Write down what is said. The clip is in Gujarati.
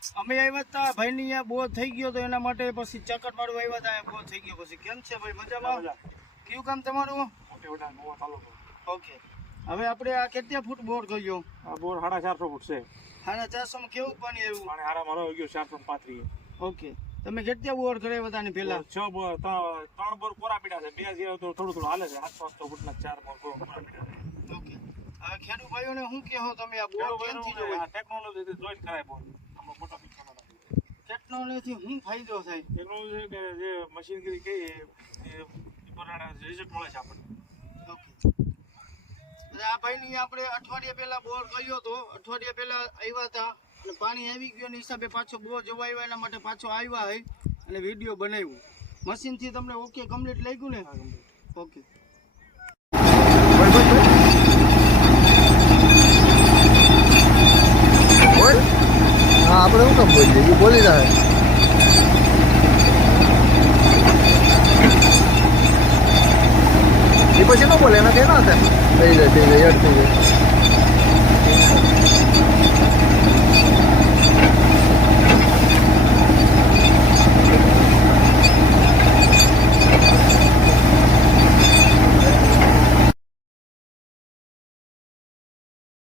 અમે આવ્યા હતા ભાઈની અહીંયા બોર થઈ ગયો તો એના માટે પછી ચક્કર મારવા આવ્યા હતા. બોર થઈ ગયો પછી કેમ છે ભાઈ? મજામાં? કયું કામ તમારું? ઓકે. હવે આપણે આ કેટલા ફૂટ બોર કર્યો? આ બોર 450 ફૂટ છે. 450 માં કેવું પાણી આવ્યું? પાણી હારામાં આવી ગયું 435. ઓકે. તમે કેટલા બોર કર્યા હતા ને પેલા? 6 બોર, 3 બોર કોરા પીડા છે. 2 જેવો તો થોડું હાલે છે. 700 ફૂટના 4 બોર કોરા પીડા છે. ઓકે. હવે ખેડૂત ભાઈઓને શું કહો તમે? આ બોર કેમથી જોવાય? ટેકનોલોજી જોઈન કરાય બોર. આમાં મોટા પીછાનો ટેકનોલોજી શું ફાયદો થાય? ટેકનોલોજી કે જે મશીનરી કે એ પ્રમાણે રિઝલ્ટ મળે છે આપણને. ઓકે. આ ભાઈની આપણે અઠવાડિયા પહેલા બોર કર્યો હતો. અઠવાડિયા પહેલા આવ્યા હતા અને પાણી આવી ગયો હિસાબે પાછો બોર જોવા આવ્યા એના માટે પાછો આવ્યા હોય અને વિડીયો બનાવ્યો. મશીનથી તમને ઓકે કમ્પ્લીટ લાગ્યું ને? ઓકે. હા આપણે શું કામ બોલીએ? એ બોલી રહ્યા એ પછી ન બોલે એના કે ના થાય થઈ જાય યાદ થઈ જાય.